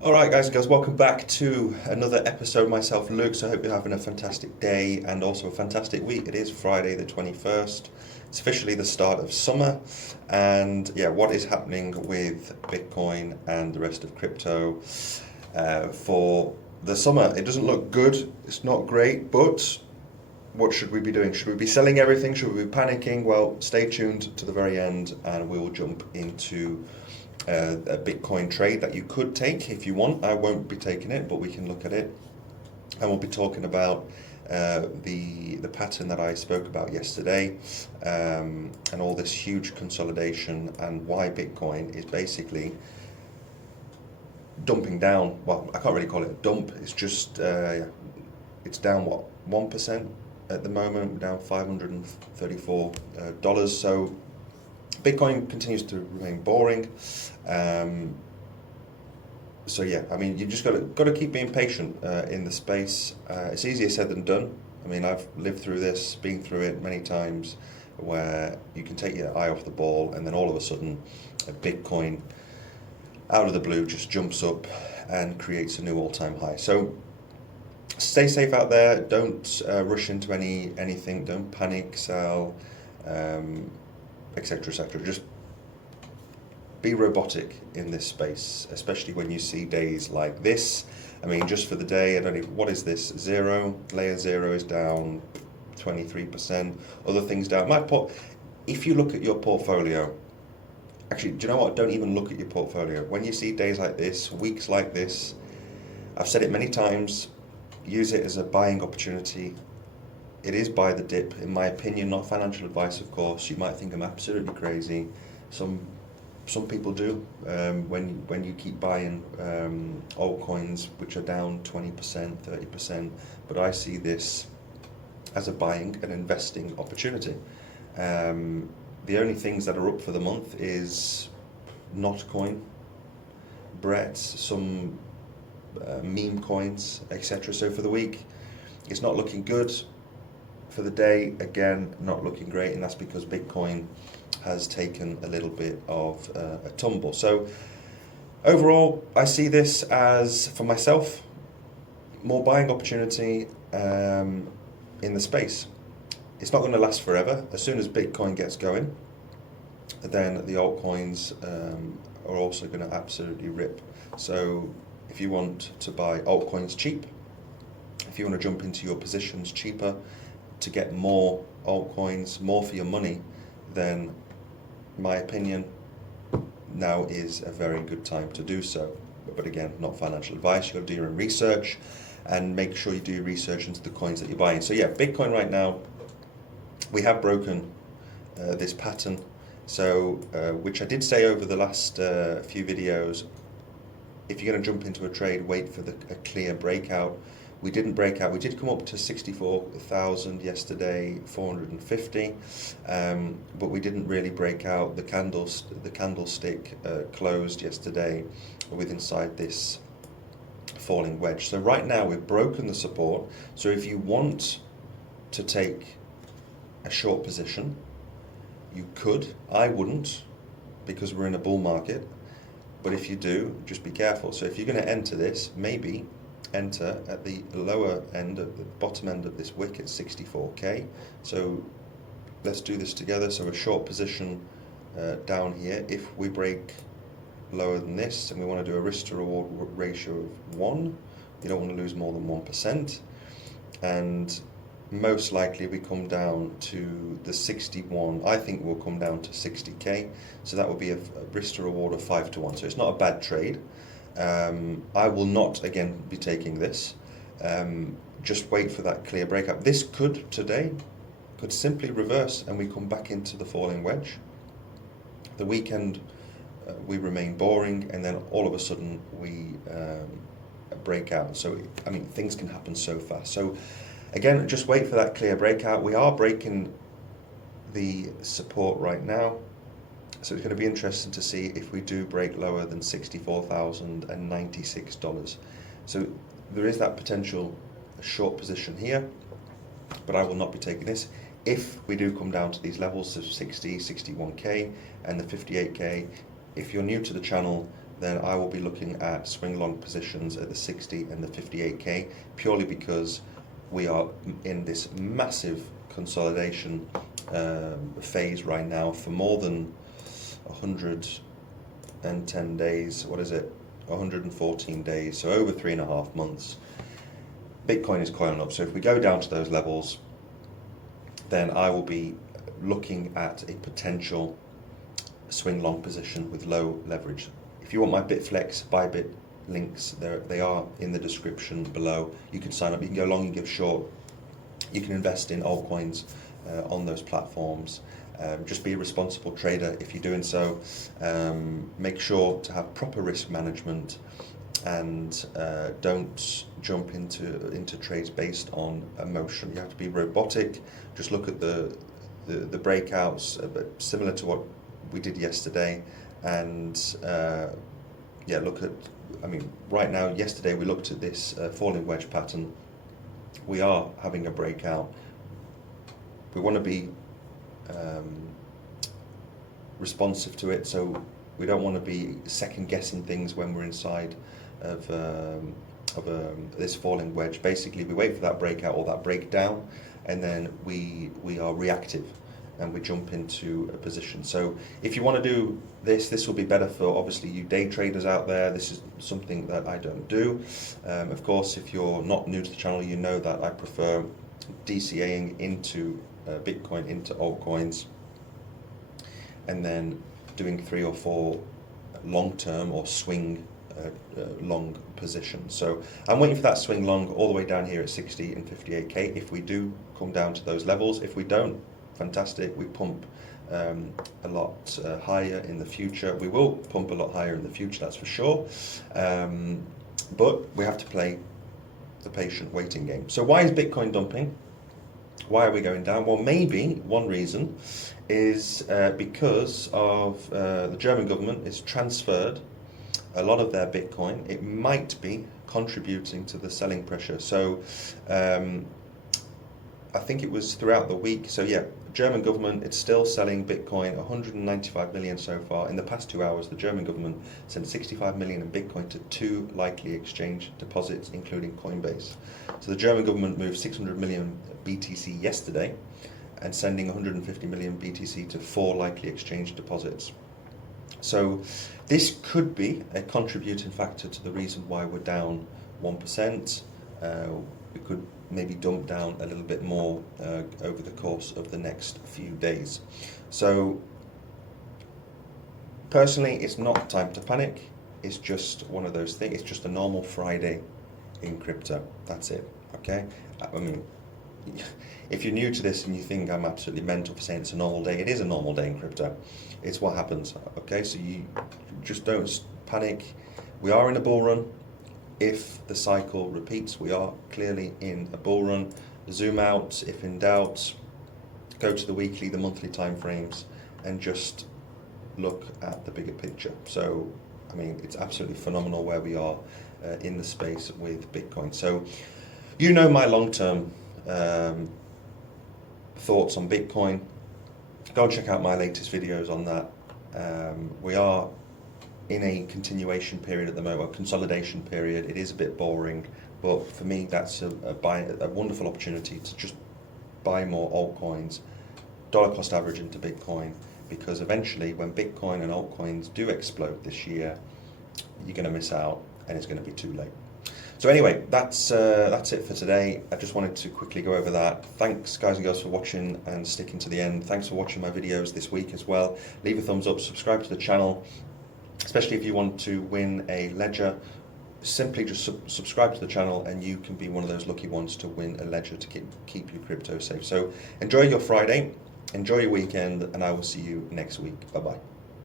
Alright guys and girls, welcome back to another episode. Myself, Luke, so I hope you're having a fantastic day and also a fantastic week. It is Friday the 21st. It's officially the start of summer, and yeah, what is happening with Bitcoin and the rest of crypto for the summer? It doesn't look good, it's not great, but what should we be doing? Should we be selling everything? Should we be panicking? Well, stay tuned to the very end and we will jump into a Bitcoin trade that you could take if you want. I won't be taking it, but we can look at it. And we'll be talking about the pattern that I spoke about yesterday, and all this huge consolidation and why Bitcoin is basically dumping down. Well, I can't really call it a dump. It's just it's down what, 1% at the moment, down $534. So Bitcoin continues to remain boring. So yeah, I mean, you just got to keep being patient in the space. It's easier said than done. I mean, I've lived through this, been through it many times, where you can take your eye off the ball, and then all of a sudden, a Bitcoin out of the blue just jumps up and creates a new all-time high. So stay safe out there. Don't rush into anything. Don't panic, sell, etc., etc. Just be robotic in this space, especially when you see days like this. I mean, just for the day, I don't even, what is this? Layer zero is down 23%. Other things down. If you look at your portfolio, actually, do you know what? Don't even look at your portfolio. When you see days like this, weeks like this, I've said it many times, use it as a buying opportunity. It is buy the dip, in my opinion, not financial advice, of course. You might think I'm absolutely crazy. Some people do, when you keep buying altcoins which are down 20%, 30%, but I see this as a buying and investing opportunity. The only things that are up for the month is Notcoin, Brett, some meme coins, etc. So for the week, it's not looking good. For the day, again, not looking great, and that's because Bitcoin has taken a little bit of a tumble. So overall, I see this as, for myself, more buying opportunity in the space. It's not going to last forever. As soon as Bitcoin gets going, then the altcoins are also going to absolutely rip. So if you want to buy altcoins cheap, if you want to jump into your positions cheaper to get more altcoins, more for your money, then my opinion, now is a very good time to do so. But again, not financial advice. You've got to do your own research and make sure you do your research into the coins that you're buying. So yeah, Bitcoin right now, we have broken this pattern. So, which I did say over the last few videos, if you're going to jump into a trade, wait for a clear breakout. We didn't break out. We did come up to 64,000 yesterday, 450, but we didn't really break out. The candlestick closed yesterday with inside this falling wedge. So right now we've broken the support. So if you want to take a short position, you could. I wouldn't, because we're in a bull market. But if you do, just be careful. So if you're going to enter this, maybe enter at the lower end, at the bottom end of this wick at 64k. So let's do this together. So a short position down here, if we break lower than this, and we want to do a risk to reward ratio of 1, you don't want to lose more than 1%, and most likely we come down to the 61. I think we'll come down to 60k, so that would be a risk to reward of 5 to 1. So it's not a bad trade. I will not again be taking this. Just wait for that clear breakup. This today could simply reverse and we come back into the falling wedge. The weekend we remain boring, and then all of a sudden we break out. So I mean, things can happen so fast. So again, just wait for that clear breakout. We are breaking the support right now. So it's going to be interesting to see if we do break lower than $64,096. So there is that potential short position here, but I will not be taking this. If we do come down to these levels of 60, 61k and the 58k, if you're new to the channel, then I will be looking at swing long positions at the 60 and the 58k, purely because we are in this massive consolidation phase right now for more than 110 days. What is it? 114 days, so over 3.5 months. Bitcoin is coiling up. So if we go down to those levels, then I will be looking at a potential swing long position with low leverage. If you want my Bitflex, Bybit links, they are in the description below. You can sign up, you can go long, you can go short, you can invest in altcoins on those platforms. Just be a responsible trader if you're doing so. Make sure to have proper risk management, and don't jump into trades based on emotion. You have to be robotic. Just look at the breakouts, similar to what we did yesterday, and yeah, look at, I mean, right now, yesterday we looked at this falling wedge pattern. We are having a breakout. We want to be responsive to it, so we don't want to be second guessing things when we're inside of this falling wedge. Basically, we wait for that breakout or that breakdown, and then we are reactive and we jump into a position. So if you want to do this will be better for obviously you day traders out there. This is something that I don't do. Of course, if you're not new to the channel, you know that I prefer DCAing into Bitcoin, into altcoins, and then doing 3 or 4 long-term or swing long positions. So I'm waiting for that swing long all the way down here at 60 and 58k. If we do come down to those levels, if we don't, fantastic, we pump a lot higher in the future. We will pump a lot higher in the future, that's for sure. But we have to play the patient waiting game. So why is Bitcoin dumping? Why are we going down? Well, maybe one reason is because of the German government has transferred a lot of their Bitcoin. It might be contributing to the selling pressure. So I think it was throughout the week. So yeah, German government, it's still selling Bitcoin, 195 million so far. In the past 2 hours, the German government sent 65 million in Bitcoin to 2 likely exchange deposits, including Coinbase. So the German government moved 600 million BTC yesterday and sending 150 million BTC to 4 likely exchange deposits. So this could be a contributing factor to the reason why we're down 1%. We could maybe dump down a little bit more over the course of the next few days. So personally, it's not time to panic. It's just one of those things. It's just a normal Friday in crypto. That's it. Okay. I mean, if you're new to this and you think I'm absolutely mental for saying it's a normal day, it is a normal day in crypto. It's what happens. Okay. So you just don't panic. We are in a bull run. If the cycle repeats, we are clearly in a bull run. Zoom out if in doubt, go to the weekly, the monthly time frames, and just look at the bigger picture. So, I mean, it's absolutely phenomenal where we are in the space with Bitcoin. So, you know my long-term thoughts on Bitcoin. Go and check out my latest videos on that. We are in a continuation period at the moment, a consolidation period. It is a bit boring, but for me, that's a wonderful opportunity to just buy more altcoins, dollar cost average into Bitcoin, because eventually when Bitcoin and altcoins do explode this year, you're going to miss out and it's going to be too late. So anyway, that's it for today. I just wanted to quickly go over that. Thanks guys and girls for watching and sticking to the end. Thanks for watching my videos this week as well. Leave a thumbs up, subscribe to the channel, especially if you want to win a ledger. Simply just subscribe to the channel and you can be one of those lucky ones to win a ledger to keep your crypto safe. So enjoy your Friday, enjoy your weekend, and I will see you next week. Bye-bye.